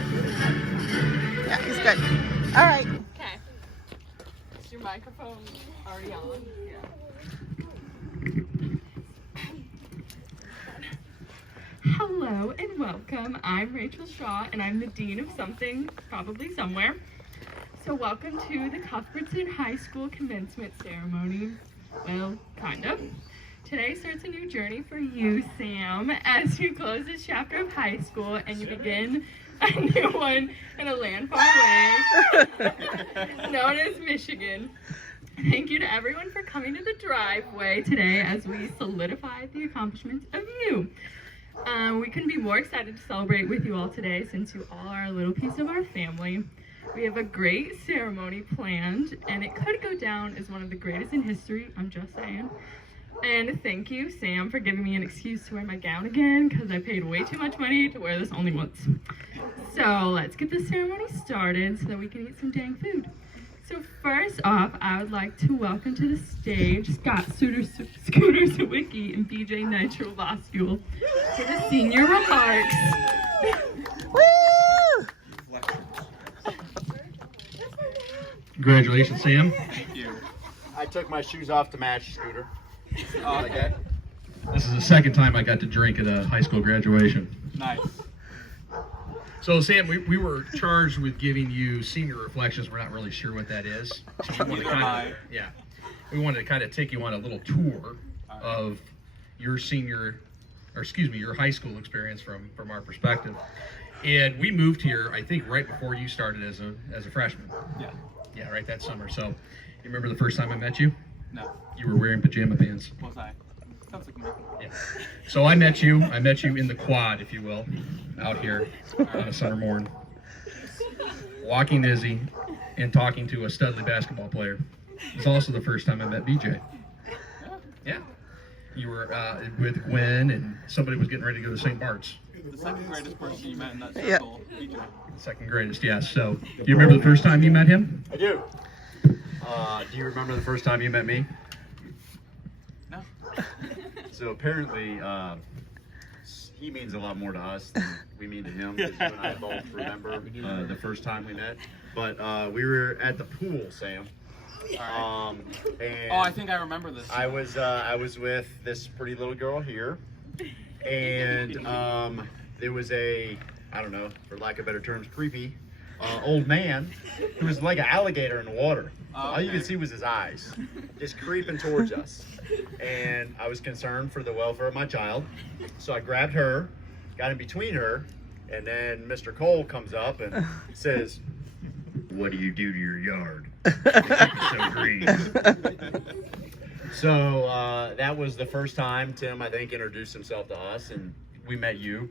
Yeah, he's good. All right. Okay. Is your microphone already on? Yeah. Hello and welcome. I'm Rachel Shaw and I'm the Dean of something, probably somewhere. So welcome to the Cuthbertson High School Commencement Ceremony. Well, kind of. Today starts a new journey for you, Sam, as you close this chapter of high school and you begin a new one in a land far away, known as Michigan. Thank you to everyone for coming to the driveway today as we solidify the accomplishments of you. We couldn't be more excited to celebrate with you all today since you all are a little piece of our family. We have a great ceremony planned and it could go down as one of the greatest in history, I'm just saying. And thank you, Sam, for giving me an excuse to wear my gown again because I paid way too much money to wear this only once. So let's get the ceremony started so that we can eat some dang food. So first off, I would like to welcome to the stage Scott Scooter Sawicki and BJ Nitrovascule for the senior remarks. Woo! Congratulations, Sam. Thank you. I took my shoes off to match, Scooter. Okay. This is the second time I got to drink at a high school graduation. Nice. So, Sam, we were charged with giving you senior reflections. We're not really sure what that is. So we wanted we wanted to kind of take you on a little tour of your your high school experience from our perspective. And we moved here, I think, right before you started as a freshman. Yeah. Yeah, right that summer. So, you remember the first time I met you? No. You were wearing pajama pants. Was I? Sounds like me. Yeah. So I met you in the quad, if you will, out here on a summer morning, walking Izzy and talking to a Studley basketball player. It's also the first time I met BJ. Yeah. You were with Gwen and somebody was getting ready to go to St. Bart's. The second greatest person you met in that circle, BJ. Second greatest, yes. So, do you remember the first time you met him? I do. Do you remember the first time you met me? No. So apparently, he means a lot more to us than we mean to him, because you and I both remember the first time we met. But we were at the pool, Sam. And I think I remember this. I was with this pretty little girl here, and there was a, I don't know, for lack of better terms, creepy old man who was like an alligator in the water. All you could see was his eyes, just creeping towards us. And I was concerned for the welfare of my child, so I grabbed her, got in between her, and then Mr. Cole comes up and says, "What do you do to your yard? It's so green." So that was the first time Tim, I think, introduced himself to us, and we met you.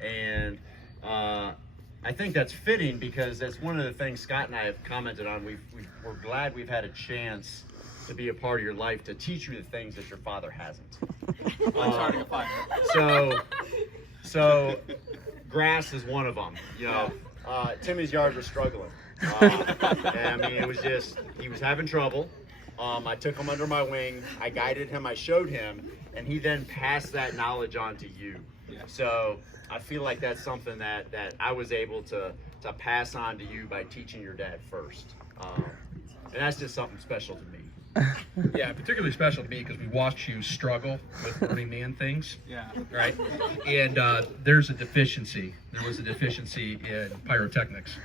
And I think that's fitting because that's one of the things Scott and I have commented on. We're glad we've had a chance to be a part of your life, to teach you the things that your father hasn't. I'm starting a fire. So grass is one of them. You know, Timmy's yard was struggling. I mean, it was just, he was having trouble. I took him under my wing. I guided him. I showed him, and he then passed that knowledge on to you. Yeah. So I feel like that's something that I was able to pass on to you by teaching your dad first. And that's just something special to me. Yeah, particularly special to me because we watched you struggle with Burning Man things. Yeah. Right? And there was a deficiency in pyrotechnics.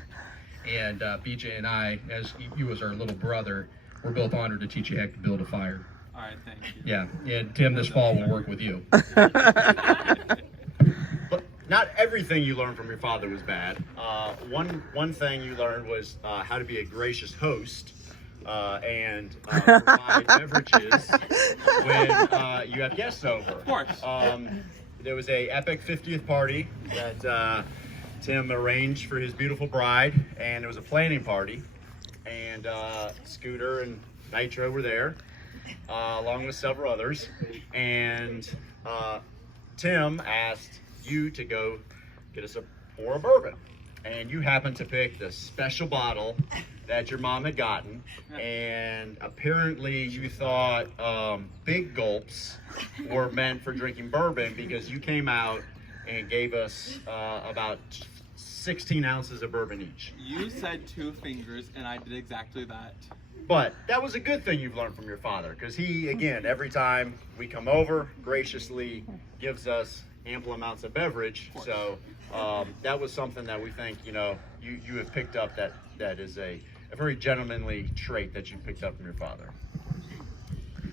And BJ and I, as you as our little brother, we're both honored to teach you how to build a fire. All right, thank you. Yeah, and Tim, this fall will work with you. But not everything you learned from your father was bad. One thing you learned was how to be a gracious host and provide beverages when you have guests over. Of course. There was a epic 50th party that Tim arranged for his beautiful bride, and it was a planning party, and Scooter and Nitro were there, along with several others, and Tim asked you to go get us a pour of bourbon, and you happened to pick the special bottle that your mom had gotten, and apparently you thought big gulps were meant for drinking bourbon because you came out and gave us about 16 ounces of bourbon each. You said 2 fingers, and I did exactly that. But that was a good thing you've learned from your father, because he, again, every time we come over, graciously gives us ample amounts of beverage. So that was something that we think, you have picked up that is a very gentlemanly trait that you picked up from your father.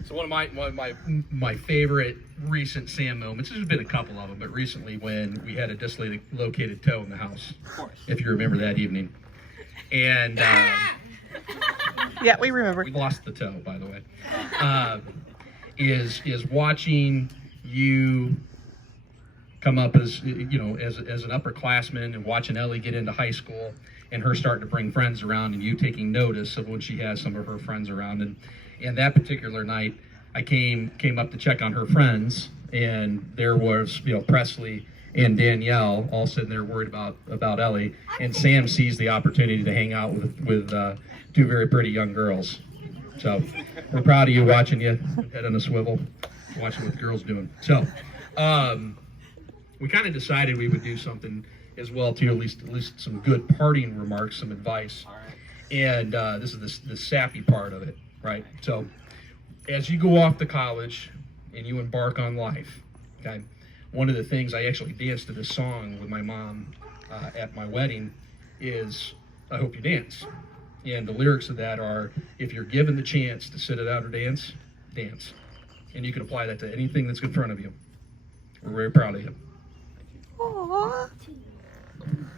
So one of my favorite recent Sam moments, there's been a couple of them, but recently when we had a dislocated toe in the house, Of course. if you remember that evening. And Yeah, we remember. we lost the toe, by the way. Is watching you come up as as an upperclassman and watching Ellie get into high school and her starting to bring friends around and you taking notice of when she has some of her friends around. And that particular night, I came up to check on her friends, and there was Presley and Danielle all sitting there worried about Ellie, and Sam sees the opportunity to hang out with 2 very pretty young girls. So we're proud of you, watching you head on a swivel, watching what the girls doing. So we kind of decided we would do something as well too, at least some good parting remarks, some advice. All right. And this is the sappy part of it, right? So as you go off to college and you embark on life, okay, one of the things, I actually danced to this song with my mom at my wedding, is I Hope You Dance. And the lyrics of that are, if you're given the chance to sit it out or dance, dance. And you can apply that to anything that's in front of you. We're very proud of you. Aww.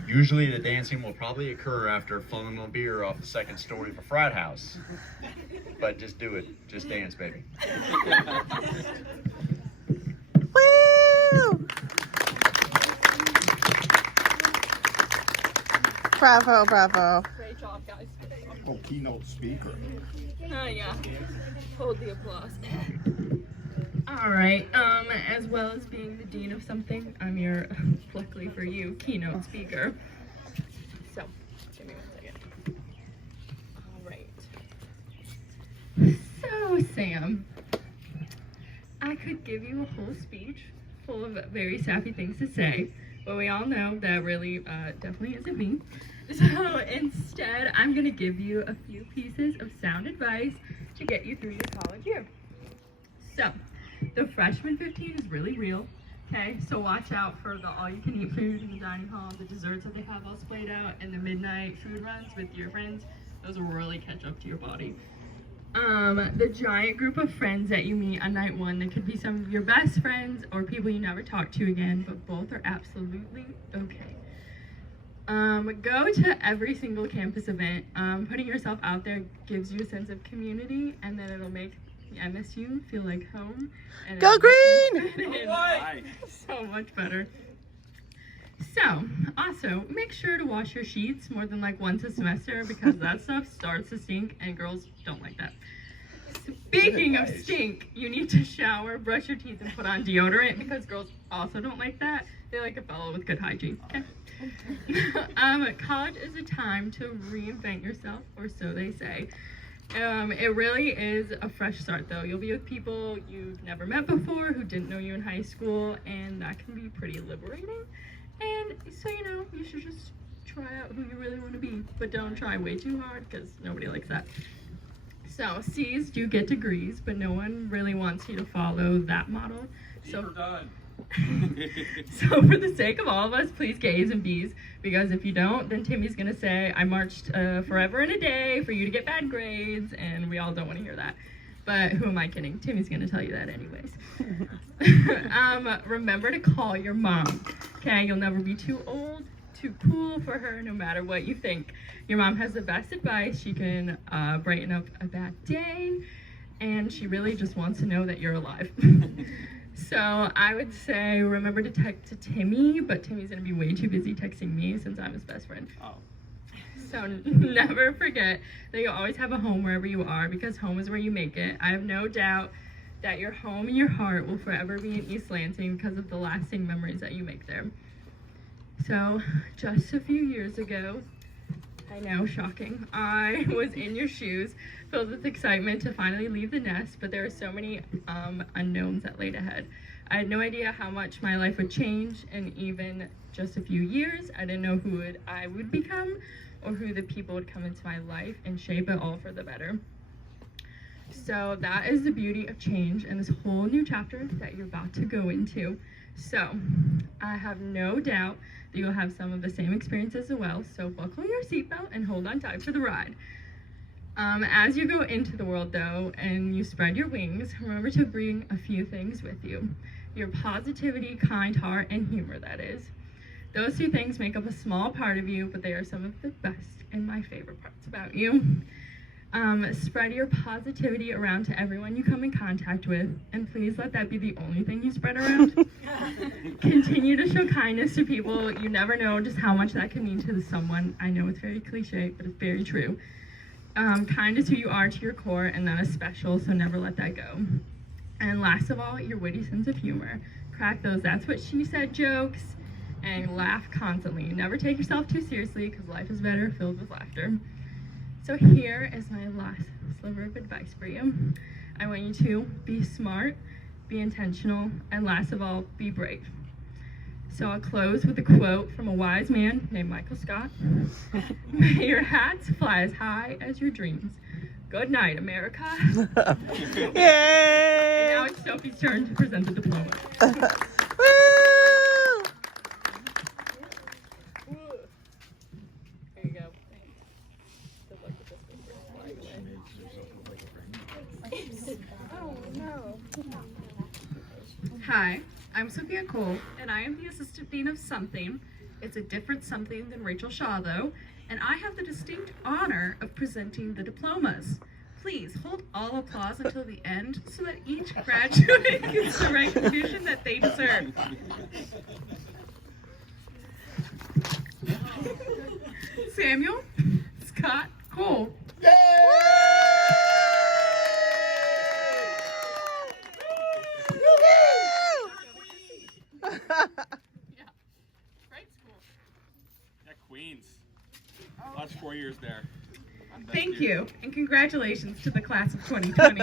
Usually the dancing will probably occur after flowing a beer off the 2nd story of a frat house. But just do it. Just dance, baby. Woo! Bravo, bravo. Great job, guys. Oh, keynote speaker. Oh, yeah. Hold the applause. All right. As well as being the dean of something, I'm your, luckily for you, keynote speaker. So, give me 1 second. All right. So, Sam, I could give you a whole speech full of very sappy things to say, but we all know that really definitely isn't me. So instead, I'm going to give you a few pieces of sound advice to get you through your college year. So, the freshman 15 is really real, okay? So watch out for the all-you-can-eat food in the dining hall, the desserts that they have all splayed out, and the midnight food runs with your friends. Those will really catch up to your body. The giant group of friends that you meet on night 1, that could be some of your best friends or people you never talk to again, but both are absolutely okay. Go to every single campus event. Putting yourself out there gives you a sense of community, and then it'll make MSU feel like home. And Go green! Nice. So much better. So, also, make sure to wash your sheets more than like once a semester, because that stuff starts to stink and girls don't like that. Speaking of stink, you need to shower, brush your teeth, and put on deodorant, because girls also don't like that. They like a fellow with good hygiene. Okay? College is a time to reinvent yourself, or so they say. It really is a fresh start, though. You'll be with people you've never met before, who didn't know you in high school, and that can be pretty liberating. And so, you should just try out who you really want to be, but don't try way too hard, because nobody likes that. So, C's do get degrees, but no one really wants you to follow that model. So done. So for the sake of all of us, please get A's and B's, because if you don't, then Timmy's gonna say, I marched forever and a day for you to get bad grades, and we all don't want to hear that. But who am I kidding? Timmy's gonna tell you that anyways. Remember to call your mom, okay? You'll never be too old, too cool for her, no matter what you think. Your mom has the best advice. She can brighten up a bad day, and she really just wants to know that you're alive. So I would say remember to text to Timmy, but Timmy's gonna be way too busy texting me since I'm his best friend. Oh. So never forget that you'll always have a home wherever you are, because home is where you make it. I have no doubt that your home and your heart will forever be in East Lansing because of the lasting memories that you make there. So just a few years ago, I know, shocking, I was in your shoes, filled with excitement to finally leave the nest, but there are so many unknowns that laid ahead. I had no idea how much my life would change in even just a few years. I didn't know who I would become or who the people would come into my life and shape it all for the better. So that is the beauty of change and this whole new chapter that you're about to go into. So I have no doubt that you'll have some of the same experiences as well. So buckle your seatbelt and hold on tight for the ride. As you go into the world though, and you spread your wings, remember to bring a few things with you. Your positivity, kind heart, and humor, that is. Those two things make up a small part of you, but they are some of the best and my favorite parts about you. Spread your positivity around to everyone you come in contact with, and please let that be the only thing you spread around. Continue to show kindness to people. You never know just how much that can mean to someone. I know it's very cliche, but it's very true. Kind is who you are to your core, and that is special, so never let that go. And last of all, your witty sense of humor. Crack those "that's what she said" jokes, and laugh constantly. Never take yourself too seriously, because life is better filled with laughter. So here is my last sliver of advice for you. I want you to be smart, be intentional, and last of all, be brave. So I'll close with a quote from a wise man named Michael Scott. May your hats fly as high as your dreams. Good night, America. And Yay! now it's Sophie's turn to present the diploma. Woo! There you go. Good luck with this one. Hi, I'm Sophia Cole, and I am the Assistant Dean of Something. It's a different something than Rachel Shaw, though, and I have the distinct honor of presenting the diplomas. Please hold all applause until the end so that each graduate gets the recognition that they deserve. Samuel Scott Cole. Great school. Yeah, Queens. Last 4 years there. Thank you, and congratulations to the class of 2020.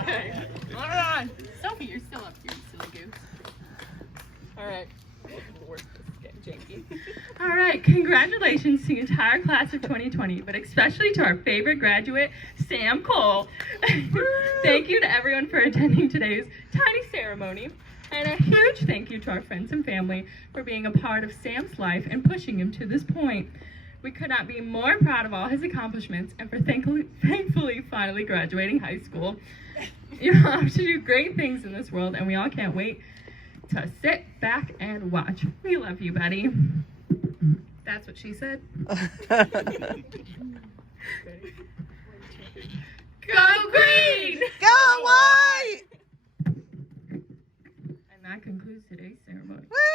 Okay. Moving on. Sophie, you're still up here, you silly goose. All right. This is getting janky. All right, congratulations to the entire class of 2020, but especially to our favorite graduate, Sam Cole. Thank you to everyone for attending today's tiny ceremony. And a huge thank you to our friends and family for being a part of Sam's life and pushing him to this point. We could not be more proud of all his accomplishments and for thankfully finally graduating high school. You're off to do great things in this world, and we all can't wait to sit back and watch. We love you, buddy. That's what she said. Go green! Go white! And that concludes today's ceremony. Woo!